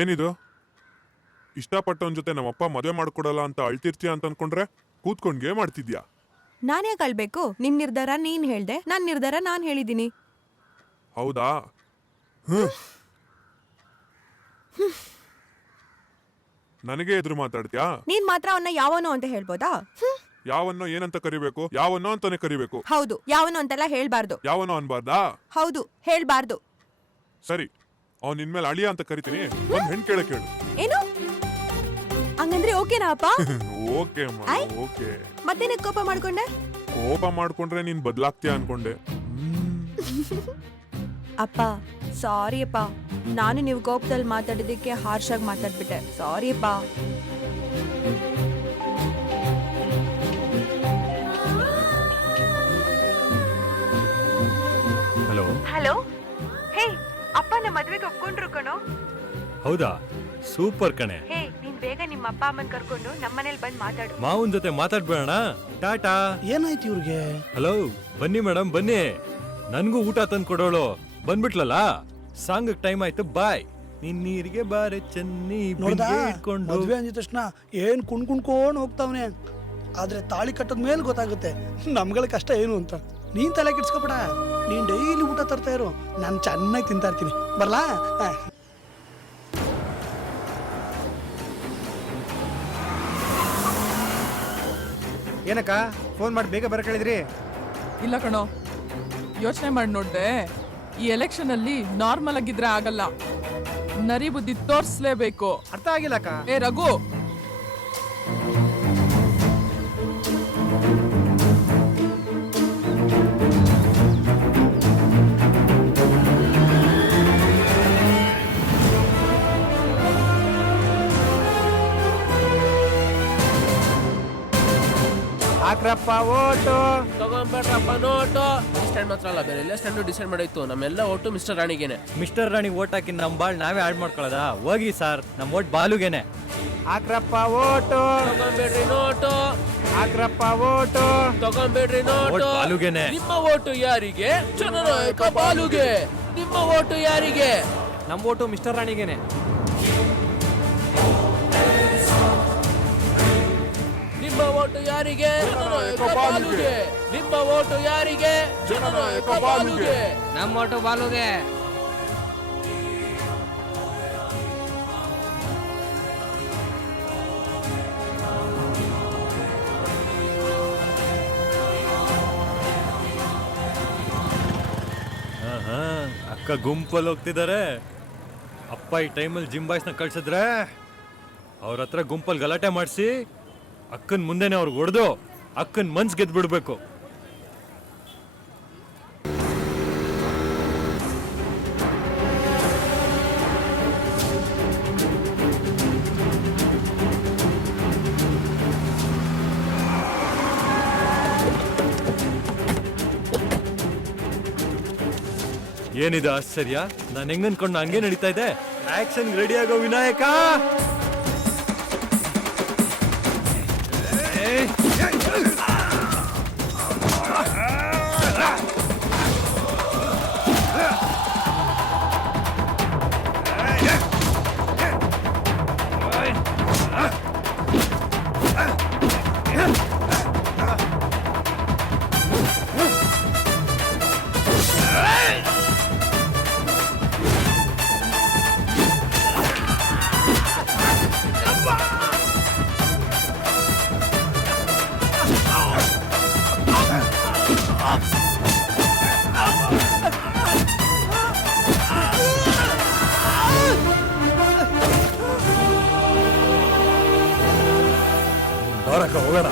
ಏನಿದು? ಇಷ್ಟಪಟ್ಟವನ್ ಜೊತೆ ನಮ್ಮಪ್ಪ ಮದುವೆ ಮಾಡ್ಕೊಡಲ್ಲ ಅಂತ ಅಳ್ತಿರ್ತೀಯ ಅಂತ ಅನ್ಕೊಂಡ್ರೆ ಕೂತ್ಕೊಂಡ್ ಗೇಮ್ ಆಡ್ತಿದ್ಯಾ? ನಾನ್ಯಾಕೆ ಅಳ್ಬೇಕು? ನಿನ್ ನಿರ್ಧಾರ ನೀನ್ ಹೇಳ್ದೆ, ನನ್ ನಿರ್ಧಾರ ನಾನ್ ಹೇಳಿದೀನಿ. ಹೌದಾ? ನನಗೆ ಎದುರು ಮಾತಾಡ್ತೀಯಾ? ನೀನ್ ಮಾತ್ರ ಅವನ್ನ ಯಾವನೋ ಅಂತ ಹೇಳ್ಬೋದಾ? ಯಾವನ್ನೋ ಏನಂತ ಕರಿಬೇಕು? ಯಾವನ್ನೋ ಅಂತಾನೆ ಕರಿಬೇಕು. ಹೌದು, ಯಾವನೋ ಅಂತೆಲ್ಲ ಹೇಳ್ಬಾರ್ದು. ಯಾವನೋ ಅನ್ಬಾರ್ದಾ? ಹೌದು, ಹೇಳ್ಬಾರ್ದು. ಸರಿ, ಅವ್ನ್ ನಿನ್ಮೇಲೆ ಅಳಿಯ ಅಂತ ಕರಿತೀನಿ. ಒಂದ್ ಹೆಣ್ ಕೇಳ ಕೇಳು. ಏನು ಹಂಗಂದ್ರೆ ಓಕೆನಾ ಅಪ್ಪ? ಓಕೆ ಅಮ್ಮ, ಓಕೆ. ಮತ್ತೇನೆ ಕೋಪ ಮಾಡ್ಕೊಂಡೆ? ಕೋಪ ಮಾಡ್ಕೊಂಡ್ರೆ ನೀನ್ ಬದ್ಲಾಗ್ತೀಯ ಅನ್ಕೊಂಡೆ. ಅಪ್ಪ ಸಾರಿ ಅಪ್ಪ, ನಾನು ನೀವು ಕೋಪದಲ್ಲಿ ಮಾತಾಡಿದಕ್ಕೆ ಹಾರ್ಶ್ ಆಗಿ ಮಾತಾಡ್ಬಿಟ್ಟೆ. ಸಾರಿ ಅಪ್ಪ. ಹಲೋ ಹಲೋ, ಹೇ ಅಪ್ಪ ನಮ್ಮ ಮದ್ವೆಗೆ ಒಪ್ಕೊಂಡ್ರು ಕಣೋ. ಹೌದಾ? ಸೂಪರ್ ಕಣೆ. ಹೇ ನೀನ್ ಬೇಗ ನಿಮ್ಮ ಅಪ್ಪ ಅಮ್ಮನ್ ಕರ್ಕೊಂಡು ನಮ್ಮನೇಲಿ ಬಂದ್ ಮಾತಾಡು. ಮಾವನ್ ಜೊತೆ ಮಾತಾಡ್ಬೇಡ. ಟಾಟಾ. ಏನಾಯ್ತು ಇವ್ರಿಗೆ? ಹಲೋ, ಬನ್ನಿ ಮೇಡಮ್ ಬನ್ನಿ. ನನ್ಗೂ ಊಟ ತಂದು ಕೊಡೋಳು ಬಂದ್ಬಿಟ್ಲಲ್ಲ. ಸಾಂಗ್ ಟೈಮ್ ಆಯ್ತು, ಬಾಯ್. ನೀರಿಗೆ ಬಾರೆ ಚೆನ್ನಿ ನೋಡ್ದಾ? ಇಟ್ಕೊಂಡು ಮದ್ವೆ ಅಂದಿದ ತಕ್ಷಣ ಏನ್ ಕುಣ್ಕೊಂಡ್ ಹೋಗ್ತಾವನೆ. ಆದ್ರೆ ತಾಳಿ ಕಟ್ಟದ ಮೇಲೆ ಗೊತ್ತಾಗುತ್ತೆ ನಮ್ಗಳ ಕಷ್ಟ ಏನು ಅಂತ. ನೀನ್ ತಲೆ ಕೆಡ್ಸ್ಕೊಬೇಡ, ನೀನ್ ಡೈಲಿ ಊಟ ತರ್ತಾ ಇರು, ನಾನ್ ಚೆನ್ನಾಗಿ ತಿಂತಾ ಇರ್ತೀನಿ. ಬರ್ಲಾ? ಏನಕ್ಕ ಫೋನ್ ಮಾಡಿ ಬೇಗ ಬರಕಳಿದ್ರಿ? ಇಲ್ಲ ಕಣೋ, ಯೋಚನೆ ಮಾಡಿ ನೋಡ್ದೆ. ಈ ಎಲೆಕ್ಷನ್ ಅಲ್ಲಿ ನಾರ್ಮಲ್ ಆಗಿದ್ರೆ ಆಗಲ್ಲ, ನರಿ ಬುದ್ಧಿ ತೋರ್ಸ್ಲೇಬೇಕು. ಅರ್ಥ ಆಗಿಲ್ಲಕ್ಕ. ಏ ರಘು, ಹಾಕ್ರಪ್ಪ ಓಟು. ತಗೊಂಡ್ಬೇಡ್ರಪ್ಪ ನೋಟು. ಸ್ಟ್ಯಾಂಡ್ ಮಾತ್ರ ಅಲ್ಲ, ಬೇರೆ ಎಲ್ಲ ಸ್ಟ್ಯಾಂಡ್ ಡಿಸೈಡ್ ಮಾಡಿತ್ತು. ನಮ್ಮೆಲ್ಲ ಓಟು ಮಿಸ್ಟರ್ ರಾಣಿಗೇನೆ. ಮಿಸ್ಟರ್ ರಾಣಿ ಓಟ್ ಹಾಕಿ ನಮ್ ಬಾಳ್ ನಾವೇ ಆಡ್ ಮಾಡ್ಕೊಳ್ಳೋದ? ಹೋಗಿ ಸರ್, ನಮ್ ಓಟ್ ಬಾಲುಗೇನೆ. ಹಾಕ್ರಪ್ಪ ಓಟು. ತಗೊಂಡ್ಬೇಡ್ರಿ ನೋಟು. ಹಾಕ್ರಪ್ಪ ಓಟು. ತಗೊಂಡ್ಬೇಡ್ರಿ ನೋಟು. ಓಟ್ ಬಾಲುಗೇನೆ. ನಿಮ್ಮ ಓಟು ಯಾರಿಗೆ? ಜನನಾಯಕ ಬಾಲುಗೆ. ನಿಮ್ಮ ಓಟು ಯಾರಿಗೆ? ನಮ್ ಓಟು ಮಿಸ್ಟರ್ ರಾಣಿಗೇನೆ. ನಿಮ್ಮ ಓಟು ಯಾರಿಗೆ? ಜನನಾಯಕ ಬಾಲುಗೆ. ನಿಮ್ಮ ಓಟು ಯಾರಿಗೆ? ಜನನಾಯಕ ಬಾಲುಗೆ. ನಮ್ಮ ಓಟು ಬಾಲುಗೆ. ಅಕ್ಕ ಗುಂಪಲ್ಲಿ ಹೋಗ್ತಿದ್ದಾರೆ. ಅಪ್ಪ ಈ ಟೈಮಲ್ಲಿ ಜಿಮ್ ಬಾಯ್ಸ್ನ ಕಳ್ಸಿದ್ರೆ ಅವ್ರ ಹತ್ರ ಗುಂಪಲ್ಲಿ ಗಲಾಟೆ ಮಾಡಿಸಿ ಅಕ್ಕನ್ ಮುಂದೆನೆ ಅವ್ರಿಗೆ ಹೊಡೆದು ಅಕ್ಕನ್ ಮನ್ಸ್ ಗೆದ್ದು ಬಿಡ್ಬೇಕು. ಏನಿದೆ ಆಶ್ಚರ್ಯ? ನಾನು ಹೆಂಗ್ ಅನ್ಕೊಂಡು ಹಂಗೆ ನಡೀತಾ ಇದೆ. ಆಕ್ಷನ್ ರೆಡಿ ಆಗೋ ವಿನಾಯಕ. ಹೋಗೋಣ.